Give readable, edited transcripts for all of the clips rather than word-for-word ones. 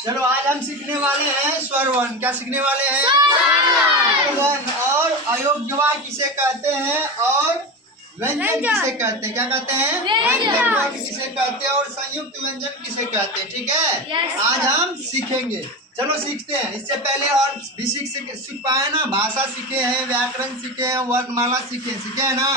चलो आज हम सीखने वाले हैं स्वर वर्ण। क्या सीखने वाले हैं? स्वर वर्ण। और अयोग्यवाह किसे कहते हैं और व्यंजन किसे कहते हैं? क्या कहते हैं? व्यंजन किसे कहते हैं और संयुक्त व्यंजन किसे कहते हैं? ठीक है, आज हम सीखेंगे। चलो सीखते हैं। इससे पहले और भी सीख पाए ना, भाषा सीखे हैं, व्याकरण सीखे हैं, वर्णमाला सीखे हैं ना।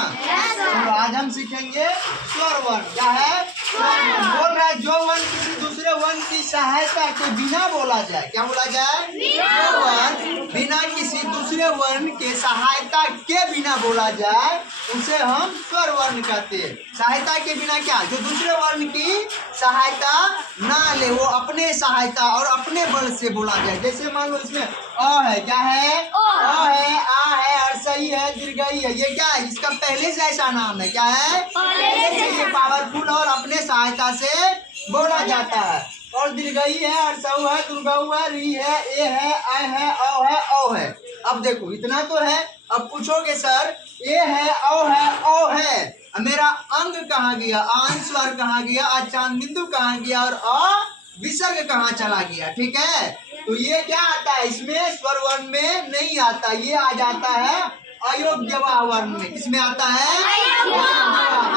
चलो आज हम सीखेंगे स्वर वर्ण। क्या है? बोल रहा है जो वर्ण किसी दूसरे वर्ण की सहायता के बिना बोला जाए। क्या बोला जाए? जो वर्ण बिना किसी दूसरे वर्ण के सहायता के बिना बोला जाए उसे हम स्वर वर्ण कहते हैं। सहायता के बिना क्या? जो दूसरे वर्ण की सहायता ना ले, वो अपने सहायता और अपने बल से बोला जाए। जैसे मान लो इसमें अ है, क्या है? अ है, आ है, अर्सई है, दीर्घई है। ये क्या है? इसका पहले से ऐसा नाम है। क्या है? पहले से ये पावरफुल और अपने सहायता से बोला जाता है। और दीर्घई है, अर्सऊ है, दुर्गऊ है, री है, ए है, आ है, औ है, औ है। अब देखो इतना तो है। अब पूछोगे सर ए है, औ है, औ है, मेरा अंग कहाँ गया? अनुस्वार कहाँ गया? चांद बिंदु कहाँ गया? और अ विसर्ग कहाँ चला गया? ठीक है, तो ये क्या आता है? इसमें स्वर वर्ण में नहीं आता। ये आ जाता है अयोग्यवाह वर्ण में। किसमें आता है?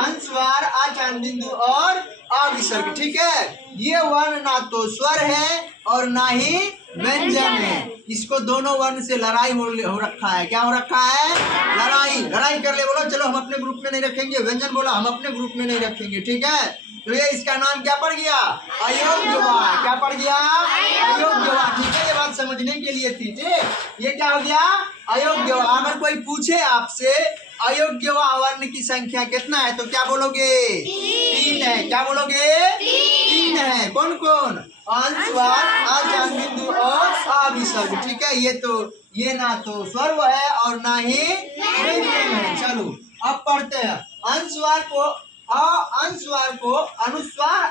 अनुस्वार, चांद बिंदु और अविसर्ग। ठीक है, ये वर्ण ना तो स्वर है और ना ही व्यंजन है। इसको दोनों वर्ण से लड़ाई हो रखा है। क्या हो रखा है? लड़ाई कर ले। बोलो चलो हम अपने ग्रुप में नहीं रखेंगे। व्यंजन बोला हम अपने ग्रुप में नहीं रखेंगे। ठीक है, तो ये इसका नाम क्या पड़ गया? अयोग्यवाह। क्या पड़ गया? अयोग्यवाह। ठीक है, ये बात समझने के लिए थी। ठीक, ये क्या हो गया? अयोग्यवाह। अगर कोई पूछे आपसे अयोग्यवाह वर्ण की संख्या कितना है तो क्या बोलोगे? 3 है। क्या बोलोगे? 3 है। कौन कौन? अनुस्वार, चांद बिंदु और अविसर्ग। ठीक है, ये ना तो स्वर है और ना ही व्यंजन है। चलो अब पढ़ते हैं। अनुस्वार को अनुस्वार,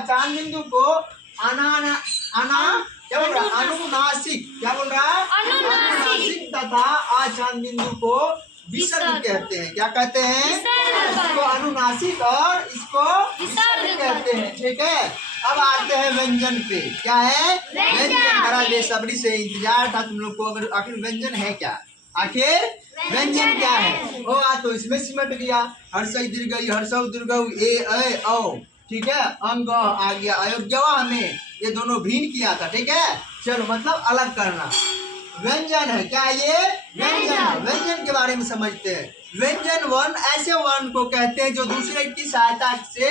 चांद बिंदु को क्या बोल रहा? अनुनासिक। क्या बोल रहा है? अनुनासिक तथा चांद बिंदु को विसर्ग कहते हैं। क्या कहते हैं? इसको अनुनासिक और इसको विसर्ग कहते हैं। ठीक है, अब आते हैं व्यंजन पे। क्या है? व्यंजन। बड़ा बेसब्री से इंतजार था तुम लोग को। अगर आखिर व्यंजन है क्या? आखिर व्यंजन क्या है? ओ तो इसमें सिमट गया। हर्षई दीर्घई, हर्षऊ दीर्घऊ, ए ऐ औ। ठीक है, अंग आ गया। अयोग्यवाह में ये दोनों भिन्न किया था। ठीक है, चलो मतलब अलग करना। व्यंजन है। क्या ये? व्यंजन। व्यंजन के बारे में समझते हैं। व्यंजन वर्ण ऐसे वर्ण को कहते हैं जो दूसरे की सहायता से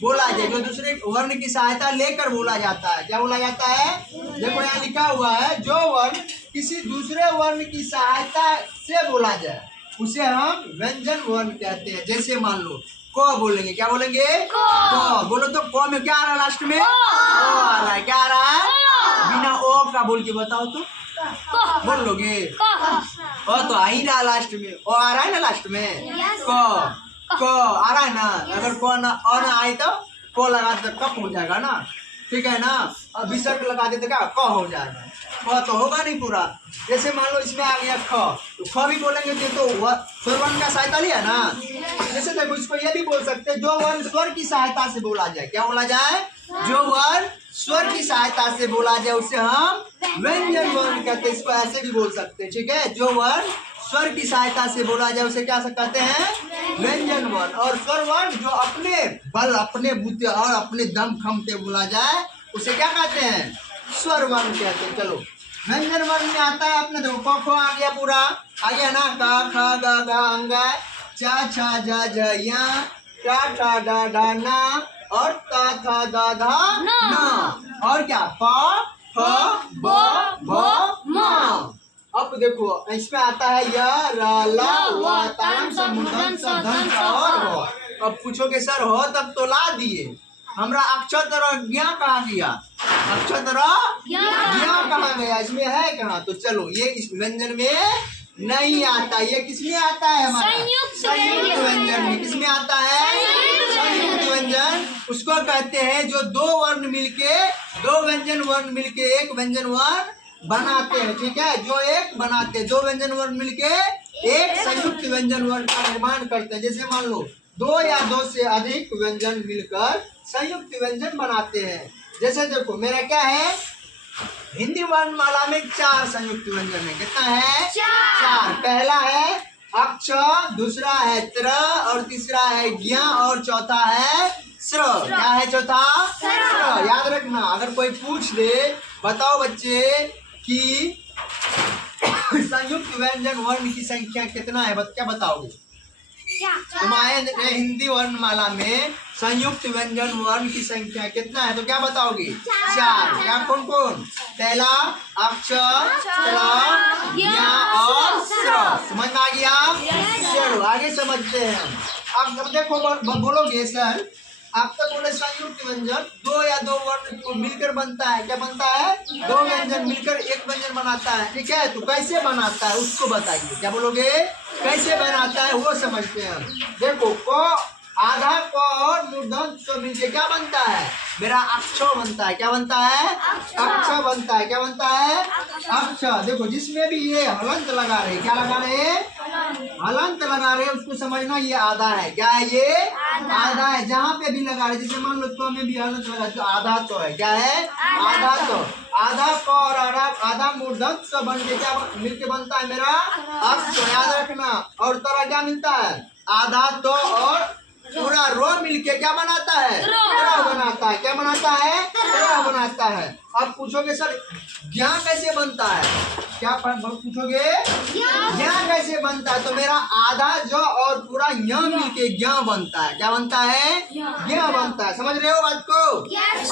बोला जाए, जो दूसरे वर्ण की सहायता लेकर बोला जाता है। क्या बोला जाता है? देखो यहाँ लिखा हुआ है, जो वर्ण किसी दूसरे वर्ण की सहायता से बोला जाए उसे हम व्यंजन वर्ण कहते हैं। जैसे मान लो क बोलेंगे। क्या बोलेंगे? क। बोलो तो क में क्या आ रहा है? लास्ट में ओ आ रहा है। क्या आ रहा है? बिना ओ का बोल के बताओ तो बोल लोगे? ओ तो आ ही रहा लास्ट में। ओ आ रहा है ना लास्ट में? क आ रहा है ना। अगर क ना आए तो क लगा दे तो कप हो जाएगा ना। ठीक है ना। अब विसर्ग लगा देते क्या? क हो जाएगा। क तो होगा नहीं पूरा। जैसे मान लो इसमें आ गया ख, तो ख भी बोलेंगे तो स्वर वर्ण का सहायता लिया ना। जैसे देखो इसको ये भी बोल सकते हैं, जो वर्ण स्वर की सहायता से बोला जाए। क्या बोला जाए? जो वर्ण स्वर की सहायता से बोला जाए उसे हम व्यंजन वर्ण कहते हैं। इसको ऐसे भी बोल सकते हैं। ठीक है, जो वर्ण स्वर की सहायता से बोला जाए उसे क्या कहते हैं? व्यंजन वर्ण। और स्वर वर्ण जो अपने बल, अपने बुद्धि और अपने दम खम पे बोला जाए उसे क्या कहते हैं? स्वर वर्ण कहते हैं। चलो व्यंजन वर्ण में आता है अपने, देखो क ख आ गया, पूरा आ गया ना। क ख ग घ अंग, च छ ज झ य, ट ठ ड ढ न और त थ द ध न। और क्या? प फ ब भ म। अब देखो इसमें आता है य र ल व ताम समुदन स धन स और हो। अब पूछोगे सर हो तब तो ला दिए, हमरा अक्षर ज्ञा कहाँ गया? अक्षर ज्ञा कहाँ गया? इसमें है कहाँ? तो चलो ये इस व्यंजन में नहीं आता। ये किसमें आता है? हमारा संयुक्त व्यंजन में। किसमें आता है? संयुक्त व्यंजन उसको कहते हैं जो दो वर्ण मिलके, दो व्यंजन वर्ण मिलके एक व्यंजन वर्ण बनाते हैं। ठीक है, जो एक बनाते हैं, दो व्यंजन वर्ण मिलके एक संयुक्त व्यंजन वर्ण का निर्माण करते हैं। जैसे मान लो दो या दो से अधिक व्यंजन मिलकर संयुक्त व्यंजन बनाते हैं। जैसे देखो मेरा क्या है, हिंदी वर्णमाला में 4 संयुक्त व्यंजन है। कितना है? 4। पहला है अक्ष, दूसरा है त्र, और तीसरा है ज्ञ, और चौथा है स्र। क्या है चौथा? स्र। याद रखना, अगर कोई पूछ दे बताओ बच्चे कि संयुक्त व्यंजन वर्ण की संख्या कितना है, क्या बताओगे? तुम्हारे हिंदी वर्णमाला में संयुक्त व्यंजन वर्ण की संख्या कितना है, तो क्या बताओगे? 4। क्या कौन कौन? पहला अक्ष, त्र, ज्ञ और स्र। समझ में आ गया? चलो आगे समझते हैं। अब देखो बोलोगे सर आप तो बोले संयुक्त व्यंजन 2 या 2 वर्ण को मिलकर बनता है। क्या बनता है? 2 व्यंजन मिलकर एक व्यंजन बनाता है। ठीक है, तो कैसे बनाता है उसको बताइए। क्या बोलोगे? कैसे बनाता है वो समझते हैं। देखो को आधा को और मूर्धन्य स मिलकर क्या बनता है? मेरा अक्ष बनता है। क्या बनता है? अक्ष बनता है। क्या बनता है? अक्ष। देखो जिसमें भी ये हलंत लगा रहे, क्या लगा रहे? हलंत लगा रहे, उसको समझना ये आधा है। क्या है ये? आधा है। जहाँ पे भी लगा रहे, जैसे मान लो तो में भी हलंत लगा तो आधा तो है। क्या है? आधा तो। आधा को और आधा मूर्धन्य स बन के क्या मिलके बनता है? मेरा अक्ष। याद रखना। और तरह क्या मिलता है? आधा तो और पूरा रो मिलके क्या बनाता है? त्र बनाता है। क्या बनाता है? त्र बनाता है। अब पूछोगे सर ज्ञान कैसे बनता है? क्या पूछोगे? ज्ञान कैसे बनता है? तो मेरा आधा जो और पूरा य मिलके ज्ञ बनता है। क्या बनता है? ज्ञ बनता है। समझ रहे हो बात को?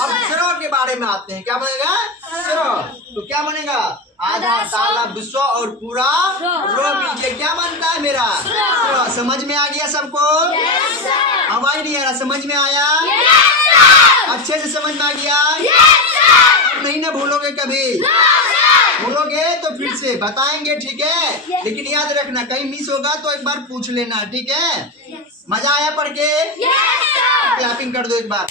अब स्र के बारे में आते हैं। क्या बनेगा? स्र। तो क्या बनेगा? आधा ताला विश्व और पूरा रो मिलके क्या बनता है? मेरा स्र। समझ में आ गया सबको? आवाज नहीं आ रहा? समझ में आया? अच्छे से समझ में आ गया? अब नहीं ना भूलोगे कभी? भूलोगे तो फिर से बताएंगे। ठीक है, लेकिन याद रखना कहीं मिस होगा तो एक बार पूछ लेना। ठीक है? मजा आया पढ़ के? क्लैपिंग कर दो एक बार।